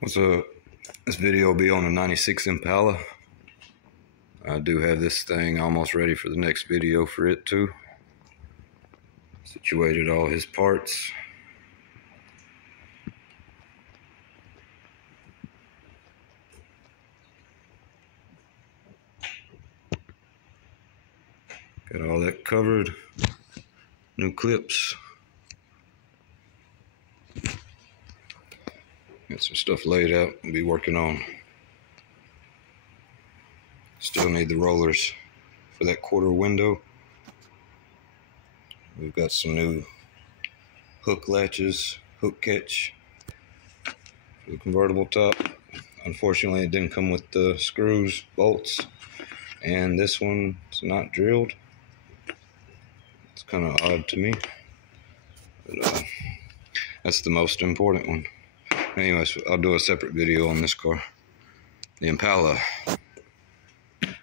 What's up? This video will be on a 96 Impala. I do have this thing almost ready for the next video for it too. Situated all his parts. Got all that covered. New clips. Got some stuff laid out I'll be working on. Still need the rollers for that quarter window. We've got some new hook latches, hook catch for the convertible top. Unfortunately, it didn't come with the screws, bolts, and this one's not drilled. It's kind of odd to me, but that's the most important one. Anyways, I'll do a separate video on this car. The Impala.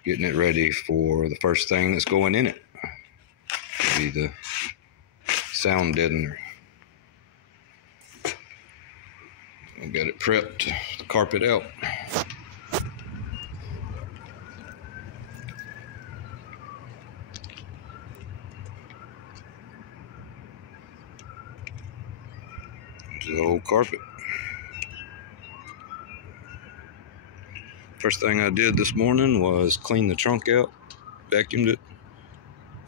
Getting it ready for the first thing that's going in it. It'll be the sound deadener. I got it prepped, the carpet out. The whole carpet. First thing I did this morning was clean the trunk out, vacuumed it.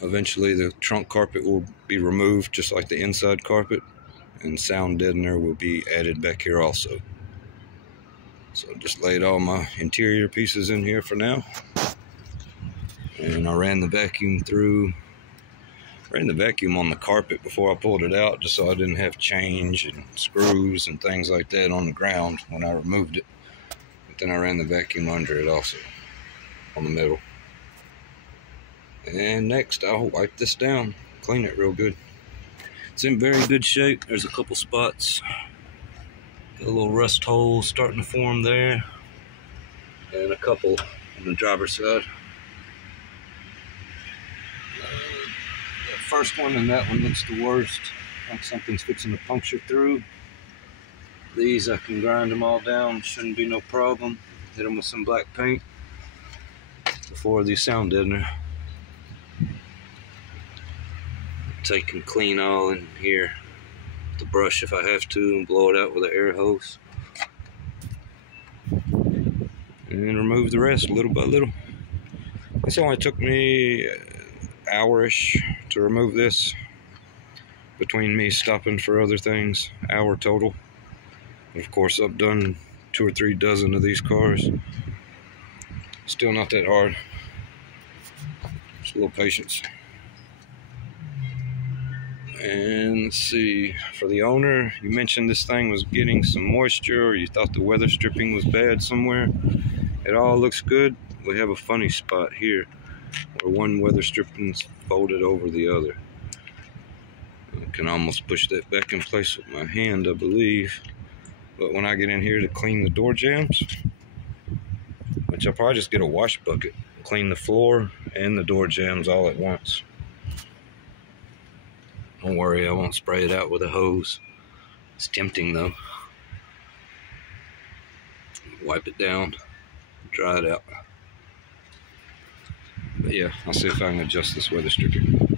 Eventually the trunk carpet will be removed just like the inside carpet, and sound deadener will be added back here also. So I just laid all my interior pieces in here for now. And I ran the vacuum on the carpet before I pulled it out, just so I didn't have change and screws and things like that on the ground when I removed it. But then I ran the vacuum under it also, on the middle. And next I'll wipe this down, clean it real good. It's in very good shape. There's a couple spots. Got a little rust hole starting to form there. And a couple on the driver's side. That first one and that one looks the worst. Like something's fixing to puncture through. These I can grind them all down, shouldn't be no problem. Hit them with some black paint before the sound deadener. Take and clean all in here with the brush if I have to, and blow it out with an air hose. And remove the rest little by little. This only took me an hour-ish to remove this. Between me stopping for other things, hour total. But of course, I've done 2 or 3 dozen of these cars. Still not that hard. Just a little patience. And let's see, for the owner, you mentioned this thing was getting some moisture, or you thought the weather stripping was bad somewhere. It all looks good. We have a funny spot here where one weather stripping's folded over the other. I can almost push that back in place with my hand, I believe. But when I get in here to clean the door jambs, which I'll probably just get a wash bucket, clean the floor and the door jambs all at once. Don't worry, I won't spray it out with a hose. It's tempting though. Wipe it down, dry it out. But yeah, I'll see if I can adjust this weather stripping.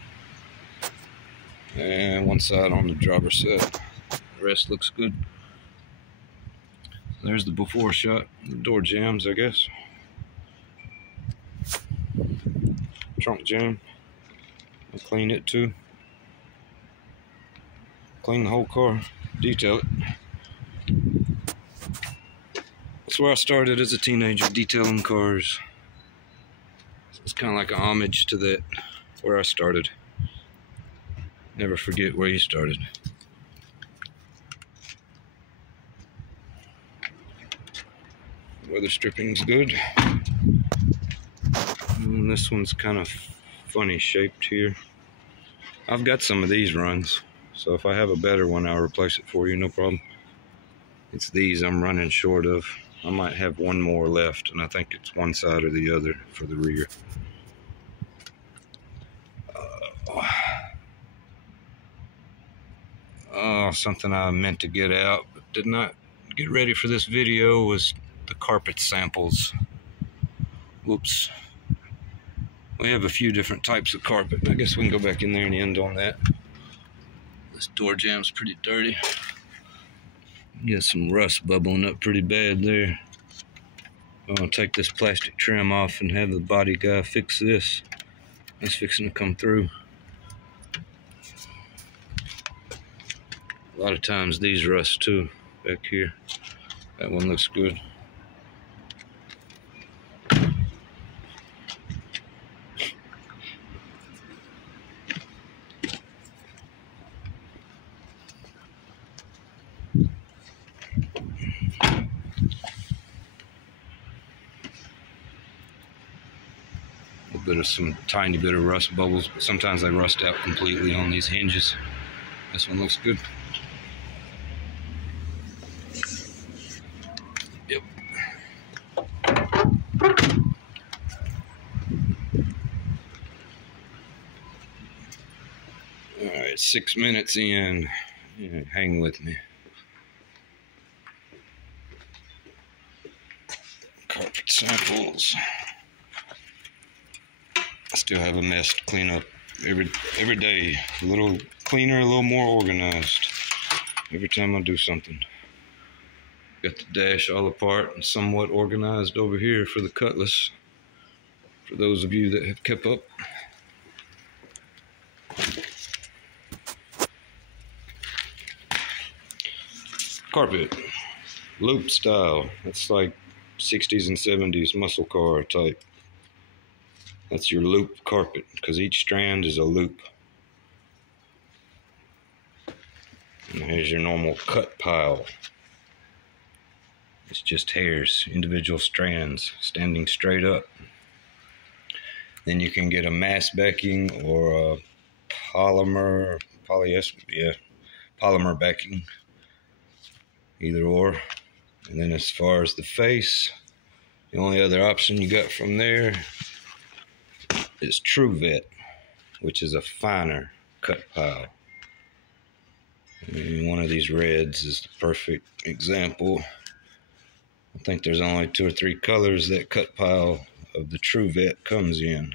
And one side on the driver's side. The rest looks good. There's the before shot. The door jambs, I guess. Trunk jam. I'll clean it too. Clean the whole car, detail it. That's where I started as a teenager, detailing cars. It's kind of like a homage to that, where I started. Never forget where you started. Weather stripping's good. And this one's kind of funny shaped here. I've got some of these runs. So if I have a better one, I'll replace it for you, no problem. It's these I'm running short of. I might have one more left, and I think it's one side or the other for the rear. Something I meant to get out, but did not get ready for this video was the carpet samples. Whoops. We have a few different types of carpet. I guess we can go back in there and end on that. This door jam's pretty dirty. Got some rust bubbling up pretty bad there. I'm gonna take this plastic trim off and have the body guy fix this. It's fixing to come through. A lot of times these rust too, back here. That one looks good. Some tiny bit of rust bubbles, but sometimes they rust out completely on these hinges. This one looks good. Yep. Alright, 6 minutes in. Yeah, hang with me. Carpet samples. I still have a mess to clean up every day. A little cleaner, a little more organized. Every time I do something. Got the dash all apart and somewhat organized over here for the cutlass. For those of you that have kept up. Carpet. Loop style. That's like 60s and 70s muscle car type. That's your loop carpet, because each strand is a loop. And here's your normal cut pile. It's just hairs, individual strands, standing straight up. Then you can get a mass backing or a polymer backing. Either or. And then as far as the face, the only other option you got from there is True Vet, which is a finer cut pile. And one of these reds is the perfect example. I think there's only 2 or 3 colors that cut pile of the True Vet comes in.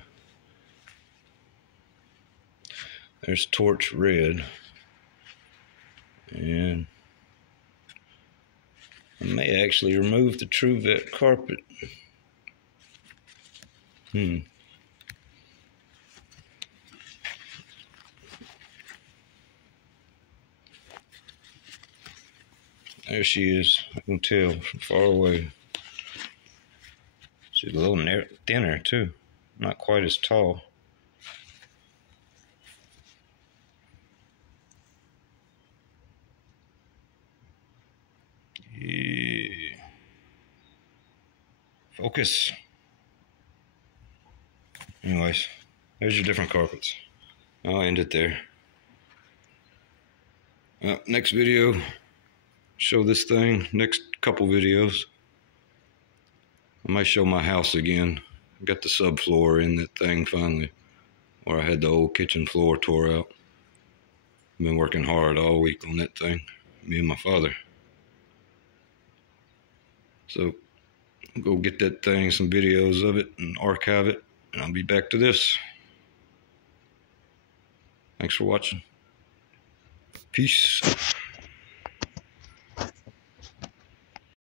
There's Torch Red. And I may actually remove the True Vet carpet. There she is. I can tell from far away. She's a little thinner too. Not quite as tall. Yeah. Focus. Anyways, there's your different carpets. I'll end it there. Next video, show this thing. Next couple videos, I might show my house again. I got the subfloor in that thing finally, where I had the old kitchen floor tore out. I've been working hard all week on that thing, me and my father. So I'll go get that thing, some videos of it, and archive it, and I'll be back to this. Thanks for watching. Peace.